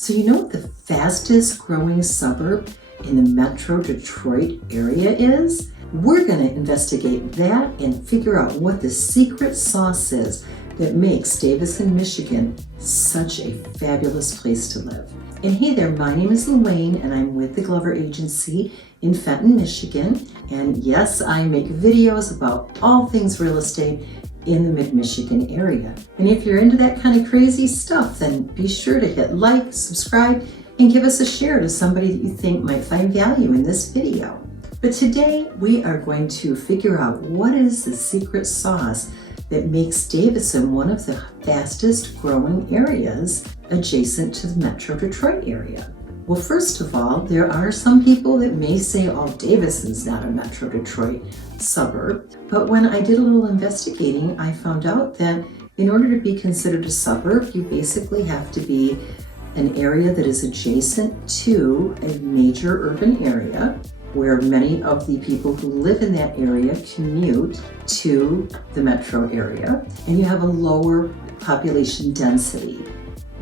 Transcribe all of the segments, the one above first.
So you know what the fastest growing suburb in the Metro Detroit area is? We're going to investigate that and figure out what the secret sauce is that makes Davison, Michigan such a fabulous place to live. And hey there, my name is Luane and I'm with the Glover Agency in Fenton, Michigan. And yes, I make videos about all things real estate in the mid-Michigan area. And if you're into that kind of crazy stuff, then be sure to hit like, subscribe, and give us a share to somebody that you think might find value in this video. But today we are going to figure out what is the secret sauce that makes Davison one of the fastest growing areas adjacent to the Metro Detroit area. Well, first of all, there are some people that may say, oh, Davison's not a Metro Detroit suburb. But when I did a little investigating, I found out that in order to be considered a suburb, you basically have to be an area that is adjacent to a major urban area where many of the people who live in that area commute to the metro area, and you have a lower population density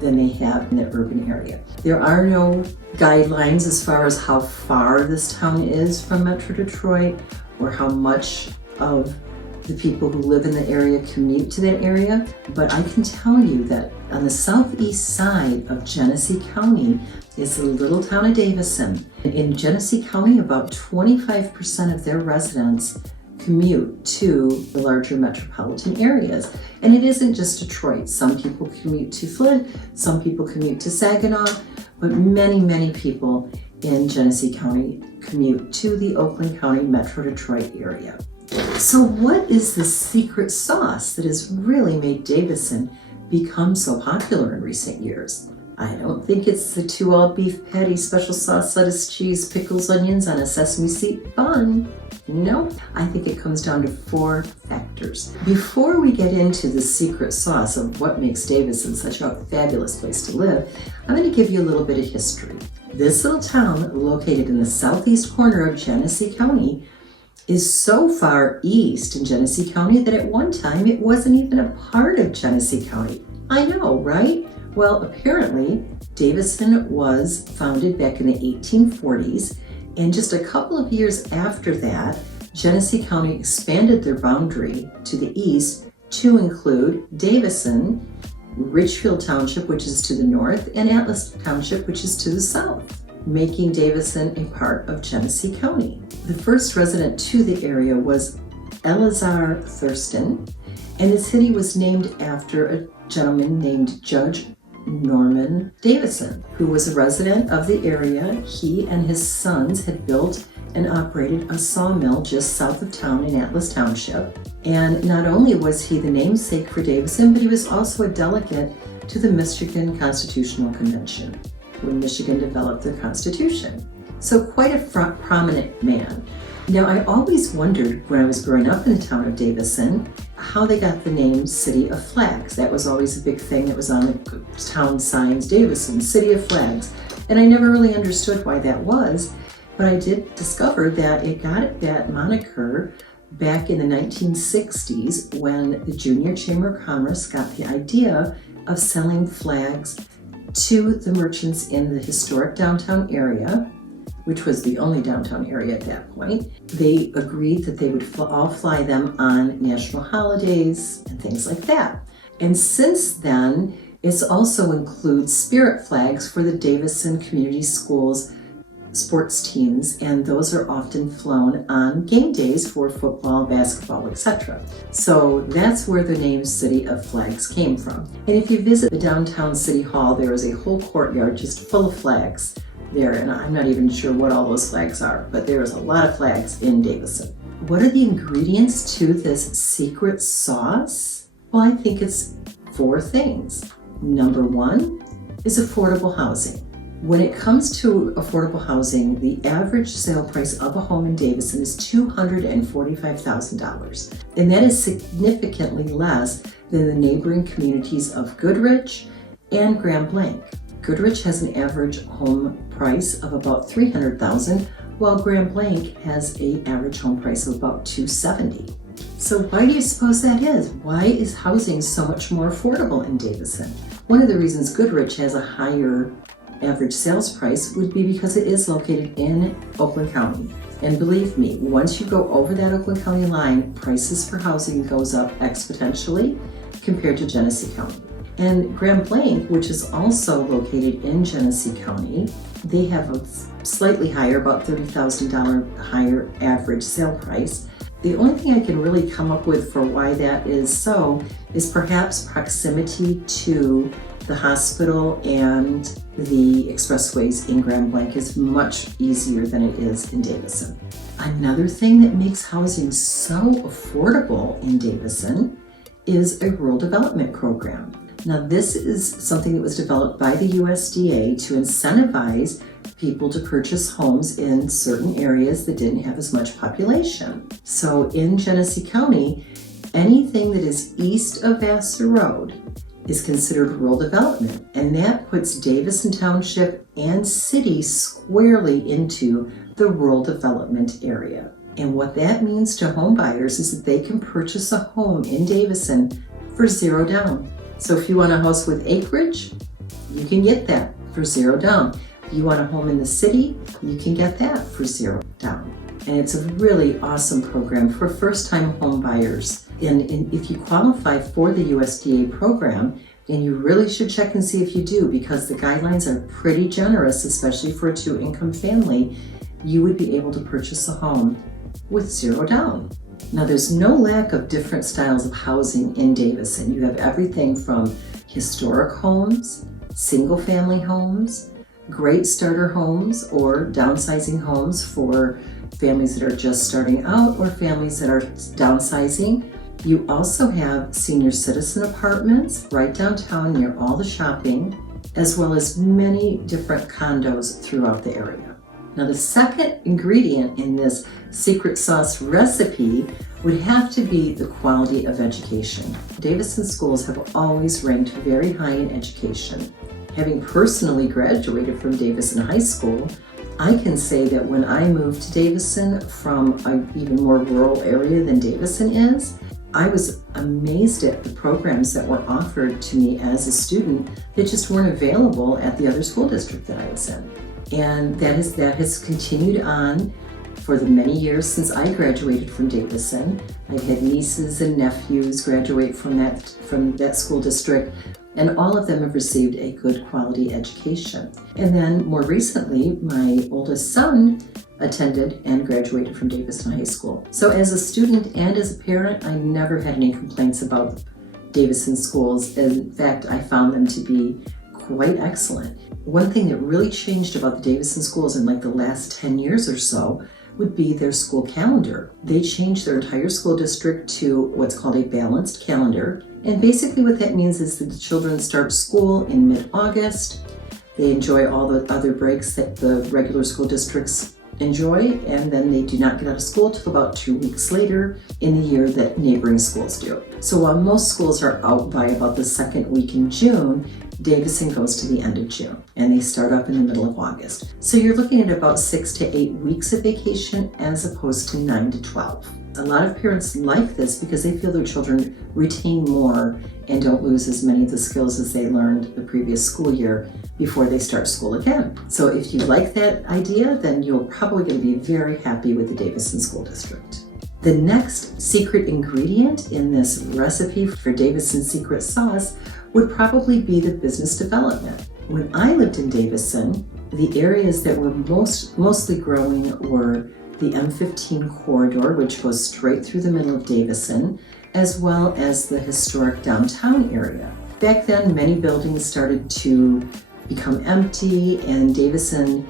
than they have in the urban area. There are no guidelines as far as how far this town is from Metro Detroit or how much of the people who live in the area commute to that area, but I can tell you that on the southeast side of Genesee County is the little town of Davison. In Genesee County, about 25% of their residents commute to the larger metropolitan areas. And it isn't just Detroit. Some people commute to Flint, some people commute to Saginaw, but many people in Genesee County commute to the Oakland County Metro Detroit area. So what is the secret sauce that has really made Davison become so popular in recent years? I don't think it's the 2-all beef patty, special sauce, lettuce, cheese, pickles, onions on a sesame seed bun. No, I think it comes down to 4 factors. Before we get into the secret sauce of what makes Davison such a fabulous place to live, I'm going to give you a little bit of history. This little town, located in the southeast corner of Genesee County, is so far east in Genesee County that at one time it wasn't even a part of Genesee County. I know, right? Well, apparently Davison was founded back in the 1840s, and just a couple of years after that, Genesee County expanded their boundary to the east to include Davison, Richfield Township, which is to the north, and Atlas Township, which is to the south, making Davison a part of Genesee County. The first resident to the area was Eleazar Thurston, and the city was named after a gentleman named Judge Norman Davison, who was a resident of the area. He and his sons had built and operated a sawmill just south of town in Atlas Township. And not only was he the namesake for Davison, but he was also a delegate to the Michigan Constitutional Convention when Michigan developed their Constitution. So quite a prominent man. Now, I always wondered when I was growing up in the town of Davison how they got the name City of Flags. That was always a big thing that was on the town signs, Davison, City of Flags. And I never really understood why that was, but I did discover that it got that moniker back in the 1960s when the Junior Chamber of Commerce got the idea of selling flags to the merchants in the historic downtown area, which was the only downtown area at that point. They agreed that they would all fly them on national holidays and things like that. And since then, it also includes spirit flags for the Davison Community Schools sports teams, and those are often flown on game days for football, basketball, etc. So that's where the name City of Flags came from. And if you visit the downtown City Hall, there is a whole courtyard just full of flags there, and I'm not even sure what all those flags are, but there is a lot of flags in Davison. What are the ingredients to this secret sauce? Well, I think it's 4 things. Number 1 is affordable housing. When it comes to affordable housing, the average sale price of a home in Davison is $245,000, and that is significantly less than the neighboring communities of Goodrich and Grand Blanc. Goodrich has an average home price of about $300,000, while Grand Blanc has an average home price of about $270,000. So why do you suppose that is? Why is housing so much more affordable in Davison? One of the reasons Goodrich has a higher average sales price would be because it is located in Oakland County. And believe me, once you go over that Oakland County line, prices for housing goes up exponentially compared to Genesee County. And Grand Blanc, which is also located in Genesee County, they have a slightly higher, about $30,000 higher average sale price. The only thing I can really come up with for why that is so is perhaps proximity to the hospital and the expressways in Grand Blanc is much easier than it is in Davison. Another thing that makes housing so affordable in Davison is a rural development program. Now, this is something that was developed by the USDA to incentivize people to purchase homes in certain areas that didn't have as much population. So in Genesee County, anything that is east of Vassar Road is considered rural development, and that puts Davison Township and city squarely into the rural development area. And what that means to home buyers is that they can purchase a home in Davison for $0 down. So if you want a house with acreage, you can get that for $0 down. If you want a home in the city, you can get that for $0 down. And it's a really awesome program for first-time home buyers. And if you qualify for the USDA program, and you really should check and see if you do, because the guidelines are pretty generous, especially for a 2-income family, you would be able to purchase a home with $0 down. Now, there's no lack of different styles of housing in Davison. You have everything from historic homes, single-family homes, great starter homes or downsizing homes for families that are just starting out or families that are downsizing. You also have senior citizen apartments right downtown near all the shopping, as well as many different condos throughout the area. Now, the second ingredient in this secret sauce recipe would have to be the quality of education. Davison schools have always ranked very high in education. Having personally graduated from Davison High School, I can say that when I moved to Davison from an even more rural area than Davison is, I was amazed at the programs that were offered to me as a student that just weren't available at the other school district that I was in. And that has continued on for the many years since I graduated from Davison. I've had nieces and nephews graduate from that school district, and all of them have received a good quality education. And then more recently, my oldest son attended and graduated from Davison High School. So as a student and as a parent, I never had any complaints about Davison schools. In fact, I found them to be quite excellent. One thing that really changed about the Davison schools in like the last 10 years or so would be their school calendar. They changed their entire school district to what's called a balanced calendar. And basically what that means is that the children start school in mid-August. They enjoy all the other breaks that the regular school districts enjoy, and then they do not get out of school till about 2 weeks later in the year that neighboring schools do. So while most schools are out by about the second week in June, Davison goes to the end of June, and they start up in the middle of August. So you're looking at about 6 to 8 weeks of vacation as opposed to 9 to 12. A lot of parents like this because they feel their children retain more and don't lose as many of the skills as they learned the previous school year before they start school again. So if you like that idea, then you're probably going to be very happy with the Davison School District. The next secret ingredient in this recipe for Davison secret sauce would probably be the business development. When I lived in Davison, the areas that were mostly growing were the M15 corridor, which goes straight through the middle of Davison, as well as the historic downtown area. Back then, many buildings started to become empty, and Davison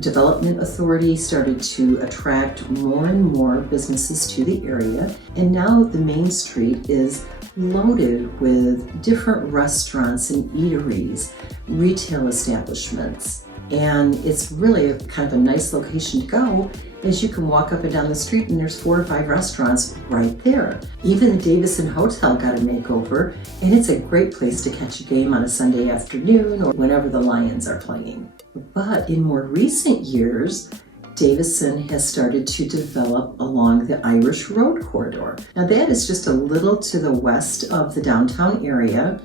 Development Authority started to attract more and more businesses to the area. And now the main street is loaded with different restaurants and eateries, retail establishments. And it's really kind of a nice location to go, as you can walk up and down the street and there's 4 or 5 restaurants right there. Even the Davison Hotel got a makeover, and it's a great place to catch a game on a Sunday afternoon or whenever the Lions are playing. But in more recent years, Davison has started to develop along the Irish Road corridor. Now that is just a little to the west of the downtown area,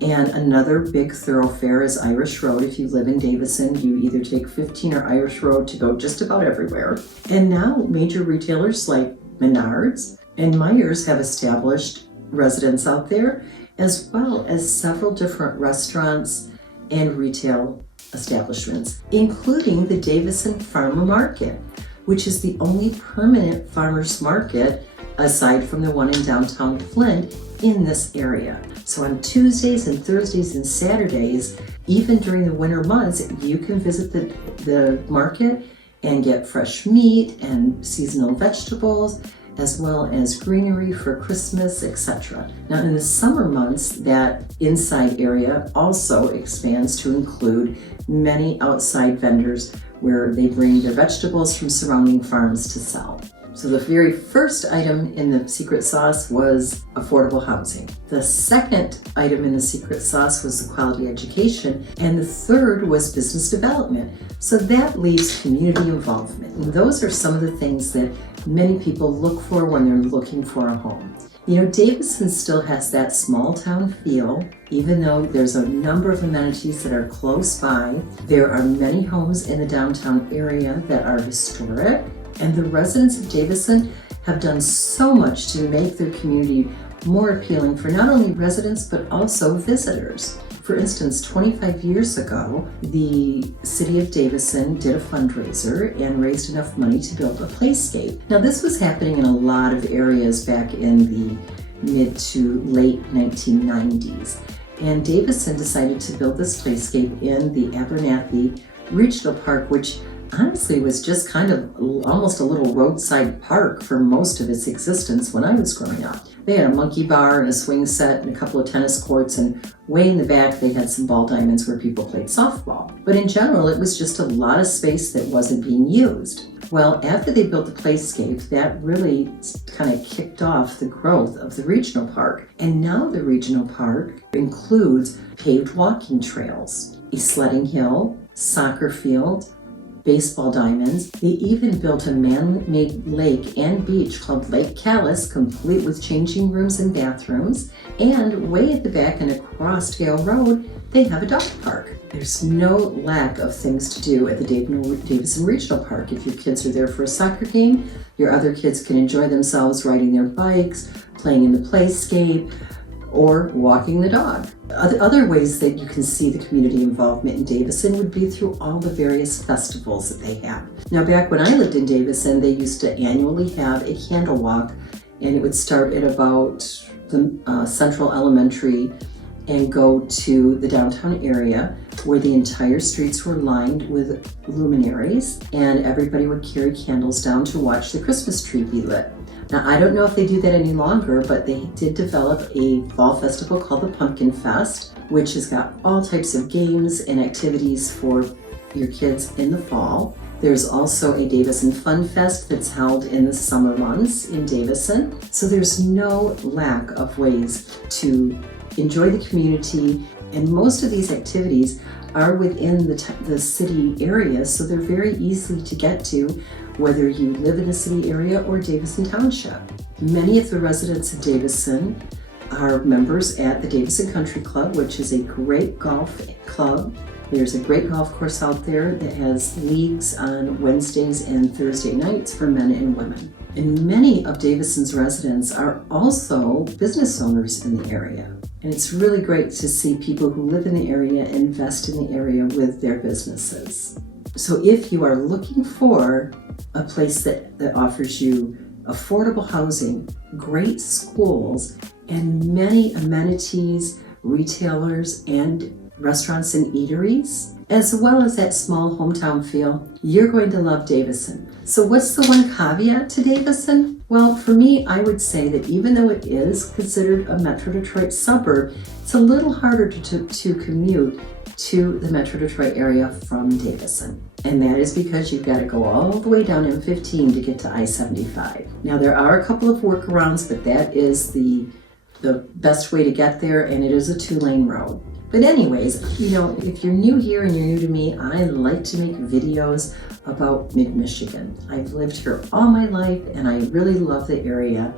And another big thoroughfare is Irish Road. If you live in Davison, you either take 15 or Irish Road to go just about everywhere. And now major retailers like Menards and Myers have established residents out there, as well as several different restaurants and retail establishments, including the Davison Farmer Market, which is the only permanent farmers market aside from the one in downtown Flint in this area. So on Tuesdays and Thursdays and Saturdays, even during the winter months, you can visit the market and get fresh meat and seasonal vegetables, as well as greenery for Christmas, etc. Now in the summer months, that inside area also expands to include many outside vendors where they bring their vegetables from surrounding farms to sell. So the very first item in the secret sauce was affordable housing. The second item in the secret sauce was the quality education, and the third was business development. So that leaves community involvement. And those are some of the things that many people look for when they're looking for a home. You know, Davison still has that small town feel, even though there's a number of amenities that are close by. There are many homes in the downtown area that are historic, and the residents of Davison have done so much to make their community more appealing for not only residents but also visitors. For instance, 25 years ago, the city of Davison did a fundraiser and raised enough money to build a playscape. Now this was happening in a lot of areas back in the mid to late 1990s. And Davison decided to build this playscape in the Abernathy Regional Park, which honestly was just kind of almost a little roadside park for most of its existence when I was growing up. They had a monkey bar and a swing set and a couple of tennis courts, and way in the back they had some ball diamonds where people played softball. But in general, it was just a lot of space that wasn't being used. Well, after they built the playscape, that really kind of kicked off the growth of the regional park. And now the regional park includes paved walking trails, a sledding hill, soccer field, baseball diamonds. They even built a man-made lake and beach called Lake Callis, complete with changing rooms and bathrooms. And way at the back and across Tail Road, they have a dog park. There's no lack of things to do at the Davison Regional Park. If your kids are there for a soccer game, your other kids can enjoy themselves riding their bikes, playing in the playscape, or walking the dog. Other ways that you can see the community involvement in Davison would be through all the various festivals that they have. Now, back when I lived in Davison, they used to annually have a candle walk, and it would start at about the Central Elementary and go to the downtown area where the entire streets were lined with luminaries, and everybody would carry candles down to watch the Christmas tree be lit. Now, I don't know if they do that any longer, but they did develop a fall festival called the Pumpkin Fest, which has got all types of games and activities for your kids in the fall. There's also a Davison Fun Fest that's held in the summer months in Davison. So there's no lack of ways to enjoy the community, and most of these activities are within the city area, so they're very easy to get to, whether you live in a city area or Davison Township. Many of the residents of Davison are members at the Davison Country Club, which is a great golf club. There's a great golf course out there that has leagues on Wednesdays and Thursday nights for men and women. And many of Davison's residents are also business owners in the area. And it's really great to see people who live in the area invest in the area with their businesses. So if you are looking for a place that offers you affordable housing, great schools, and many amenities, retailers, and restaurants and eateries, as well as that small hometown feel, you're going to love Davison. So what's the one caveat to Davison? Well, for me, I would say that even though it is considered a Metro Detroit suburb, it's a little harder to commute to the Metro Detroit area from Davison. And that is because you've got to go all the way down M15 to get to I-75. Now, there are a couple of workarounds, but that is the best way to get there, and it is a 2-lane road. But anyways, you know, if you're new here and you're new to me, I like to make videos about mid-Michigan. I've lived here all my life and I really love the area.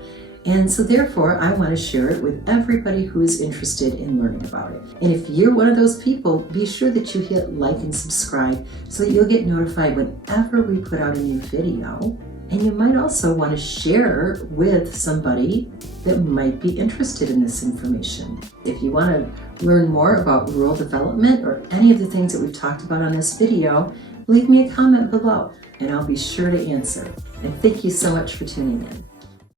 And so therefore, I want to share it with everybody who is interested in learning about it. And if you're one of those people, be sure that you hit like and subscribe so that you'll get notified whenever we put out a new video. And you might also want to share with somebody that might be interested in this information. If you want to learn more about rural development or any of the things that we've talked about on this video, leave me a comment below and I'll be sure to answer. And thank you so much for tuning in.